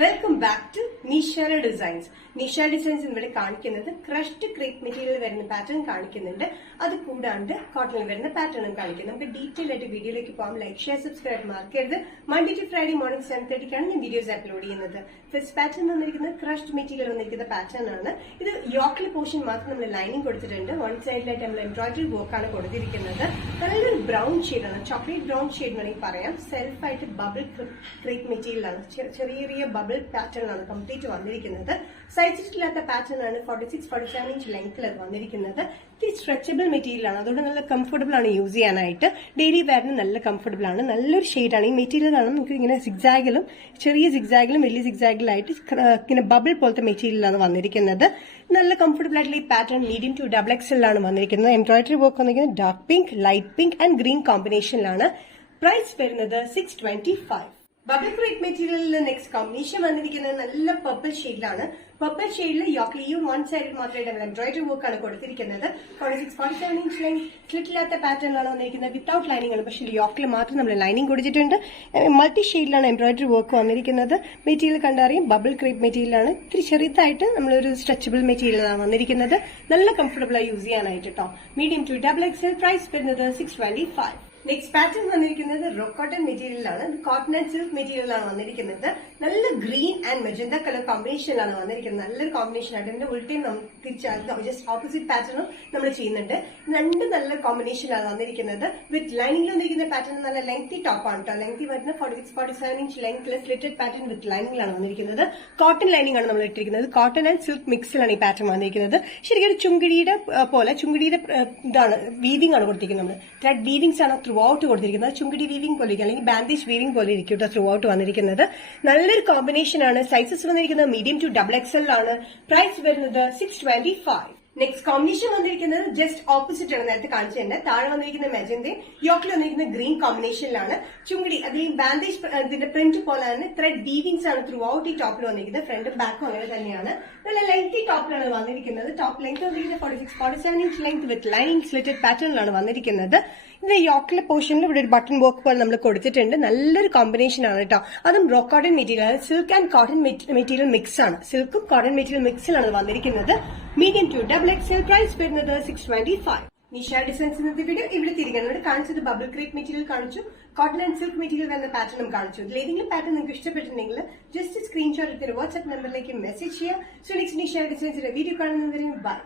Welcome back to Nishara designs. Nishara designs ഇവിടെ കാണിക്കുന്നത് crushed crepe material വരുന്ന പാറ്റേൺ കാണിക്കുന്നുണ്ട്. അത് കൂടാണ്ട് കോട്ടണിൽ വരുന്ന പാറ്റേണും കാണിക്കും. നമുക്ക് ഡീറ്റെയിൽ ആയിട്ട് വീഡിയോയിലേക്ക് പോകാം. ലൈക്ക്, ഷെയർ, സബ്സ്ക്രൈബ് മറക്കരുത്. മൺഡേ ടു ഫ്രൈഡേ മോർണിംഗ് 7:30 ഞാൻ വീഡിയോസ് അപ്ലോഡ് ചെയ്യുന്നത്. ഫസ്റ്റ് പാറ്റേൺ വന്നിരിക്കുന്നത് ക്രഷ്ഡ് മെറ്റീരിയൽ വന്നിരിക്കുന്ന പാറ്റേൺ ആണ്. ഇത് യോക്കിലെ പോർഷൻ മാത്രം നമ്മൾ ലൈനിങ് കൊടുത്തിട്ടുണ്ട്. വൺ സൈഡിലായിട്ട് നമ്മൾ എംബ്രോയിഡറി വർക്കാണ് കൊടുത്തിരിക്കുന്നത്. നല്ലൊരു ബ്രൗൺ ഷെയ്ഡാണ്, ചോക്ലേറ്റ് ബ്രൗൺ ഷെയ്ഡ് വേണമെങ്കിൽ പറയാം. സെൽഫായിട്ട് ബബിൾ ക്രേപ്പ് മെറ്റീരിയലാണ്, ചെറിയ ചെറിയ ബബിൾ പാറ്റേൺ ആണ് കംപ്ലീറ്റ് വന്നിരിക്കുന്നത്. സൈസില്ലാത്ത പാറ്റേൺ ആണ്. 46-47 ഇഞ്ച് ലെങ്ത്തിൽ അത് വന്നിരിക്കുന്നത്. ഇത് സ്ട്രെച്ചബിൾ മെറ്റീരിയൽ ആണ്, അതുകൊണ്ട് നല്ല കംഫർട്ടബിൾ ആണ് യൂസ് ചെയ്യാനായിട്ട്. ഡെയിലി വെയറിന് നല്ല കംഫർട്ടബിൾ ആണ്. നല്ലൊരു ഷെയ്ഡാണ്. ഈ മെറ്റീരിയൽ ആണ് നമുക്ക് ഇങ്ങനെ സിഗ്സാഗിലും ചെറിയ സിഗ്സാഗിലും വലിയ സിഗ്സാഗിലായിട്ട് ഇങ്ങനെ ബബിൾ പോലത്തെ മെറ്റീരിയലാണ് വന്നിരിക്കുന്നത്. നല്ല കംഫർട്ടബിൾ ആയിട്ടുള്ള ഈ പാറ്റേൺ മീഡിയം ടു XXL ആണ് വന്നിരിക്കുന്നത്. എംബ്രോയിഡറി വർക്ക് വന്നിരിക്കുന്നത് dark pink, light pink and green കോമ്പിനേഷനിലാണ്. പ്രൈസ് വരുന്നത് 625. ബബിൾ ക്രേപ്പ് മെറ്റീരിയലിൽ നെക്സ്റ്റ് കോമ്പിനേഷൻ വന്നിരിക്കുന്നത് നല്ല പർപ്പിൾ ഷെയ്ഡിലാണ്. പർപ്പിൾ ഷെയ്ഡിൽ യോക്കിൽ ഈ വൺ സൈഡിൽ മാത്രമായിട്ട് എംബ്രോയിഡറി വർക്ക് ആണ് കൊടുത്തിരിക്കുന്നത്. 46-47 ഇഞ്ച് ലൈൻ സ്ലിറ്റില്ലാത്ത പാറ്റേണിലാണ് വന്നിരിക്കുന്നത്. വിത്തൌട്ട് ലൈനിങ് ആണ്, പക്ഷേ യോക്കിൽ മാത്രം നമ്മൾ ലൈനിങ് കൊടുത്തിട്ടുണ്ട്. മൾട്ടി ഷെയ്ഡിലാണ് എംബ്രോയിഡറി വർക്ക് വന്നിരിക്കുന്നത്. മെറ്റീരിയൽ കണ്ടറിയും ബബിൾ ക്രേപ്പ് മെറ്റീരിയലാണ്. ഇത്തിരി ചെറുതായിട്ട് നമ്മളൊരു സ്ട്രെച്ചബിൾ മെറ്റീരിയലാണ് വന്നിരിക്കുന്നത്. നല്ല കംഫർട്ടബിൾ ആയി യൂസ് ചെയ്യാനായിട്ട് കേട്ടോ. Medium to XXL. പ്രൈസ് വരുന്നത് 625. നെക്സ്റ്റ് പാറ്റേൺ വന്നിരിക്കുന്നത് റോക്കോട്ടൺ മെറ്റീരിയലാണ്. കോട്ടൺ ആൻഡ് സിൽക്ക് മെറ്റീരിയലാണ് വന്നിരിക്കുന്നത്. നല്ല ഗ്രീൻ ആൻഡ് മെജന്ത കളർ കോമ്പിനേഷനിലാണ് വന്നിരിക്കുന്നത്. നല്ലൊരു കോമ്പിനേഷൻ ആയിട്ട് ഇതിന്റെ ഉൾട്ടയും തിരിച്ചാൽ ജസ്റ്റ് ഓപ്പോസിറ്റ് പാറ്റേണും നമ്മൾ ചെയ്യുന്നുണ്ട്. രണ്ട് നല്ല കോമ്പിനേഷനിലാണ് വന്നിരിക്കുന്നത്. വിത്ത് ലൈനിംഗിൽ വന്നിരിക്കുന്ന പാറ്റേൺ നല്ല ലെങ്തി ടോപ്പാണ് കേട്ടോ. ലെങ്തി വരുന്ന 46-47 ഇഞ്ച് ലെങ്ത്തിൽ സ്ലിറ്റഡ് പാറ്റേൺ വിത്ത് ലൈനിംഗിലാണ് വന്നിരിക്കുന്നത്. കോട്ടൺ ലൈനിംഗ് ആണ് നമ്മൾ ഇട്ടിരിക്കുന്നത്. കോട്ടൺ ആൻഡ് സിൽക്ക് മിക്സിലാണ് ഈ പാറ്റേൺ വന്നിരിക്കുന്നത്. ശരിക്കും ഒരു ചുങ്കിടിയുടെ ഇതാണ് വീവിംഗ് ആണ് കൊടുത്തിരിക്കുന്നത്. നമ്മൾ ത്രെഡ് വീവിംഗ്സ് ആണ് ത്രൂ ഔട്ട് കൊടുത്തിരിക്കുന്നത്. ചുങ്കിടി വീവിംഗ് പോലെ ഇരിക്കും, അല്ലെങ്കിൽ ബാൻഡേജ് വീവിംഗ് പോലെ ഇരിക്കും ത്രൂ ഔട്ട് വന്നിരിക്കുന്നത്. നല്ലൊരു കോമ്പിനേഷൻ ആണ്. സൈസസ് വന്നിരിക്കുന്നത് മീഡിയം ടു XXL ആണ്. പ്രൈസ് വരുന്നത് 625. നെക്സ്റ്റ് കോമ്പിനേഷൻ വന്നിരിക്കുന്നത് ജസ്റ്റ് ഓപ്പോസിറ്റ് ആണ് നേരത്തെ കാണിച്ചിട്ടുണ്ട്. താഴെ വന്നിരിക്കുന്ന മെജന്തയും യോക്കിൽ വന്നിരിക്കുന്ന ഗ്രീൻ കോമ്പിനേഷനിലാണ്. ചുങ്കിടി അതിൽ ബാൻഡേജ് ഇതിന്റെ പ്രിന്റ് പോലെ തന്നെ ത്രെഡ് വീവിംഗ്സ് ആണ് ത്രൂ ഔട്ട് ഈ ടോപ്പിൽ വന്നിരിക്കുന്നത്. ഫ്രണ്ടും ബാക്കും അങ്ങനെ തന്നെയാണ്. നല്ല ലെങ്തി ടോപ്പിലാണ് വന്നിരിക്കുന്നത്. ടോപ്പ് ലെങ്ത് വന്നിരിക്കുന്നത് 46-47 inch length with lining slitted പാറ്റേണിലാണ് വന്നിരിക്കുന്നത്. ഇതിന്റെ യോക്കിലെ പോർഷനിൽ ഇവിടെ ഒരു ബട്ടൺ വർക്ക് പോലെ നമ്മൾ കൊടുത്തിട്ടുണ്ട്. നല്ലൊരു കോമ്പിനേഷൻ ആണ് കേട്ടോ. അതും റോക്കോട്ടൺ material, silk and cotton material mix ആണ്. സിൽക്കും കോട്ടൺ മെറ്റീരിയൽ മിക്സിലാണ് വന്നിരിക്കുന്നത്. Medium to XXL. പ്രൈസ് വരുന്നത് 625. നിഷാര ഡിസൈൻസ് ഇന്നത്തെ വീഡിയോ ഇവിടെ തിരികെ കാണിച്ചത് ബബിൾ ക്രേപ്പ് മെറ്റീരിയൽ കാണിച്ചു, കോട്ടൺ ആൻഡ് സിൽക്ക് മെറ്റീരിയൽ വരുന്ന പാറ്റേണും കാണിച്ചു. ഇതിൽ ഏതെങ്കിലും പാറ്റേൺ നിങ്ങൾക്ക് ഇഷ്ടപ്പെട്ടിട്ടുണ്ടെങ്കിൽ ജസ്റ്റ് സ്ക്രീൻഷോട്ട് എടുത്ത് വാട്സ്ആപ്പ് നമ്പറിലേക്ക് മെസ്സേജ് ചെയ്യുക. സോ നെക്സ്റ്റ് നിഷാര ഡിസൈൻസിന്റെ വീഡിയോ കാണുന്നവരെയും ബൈ.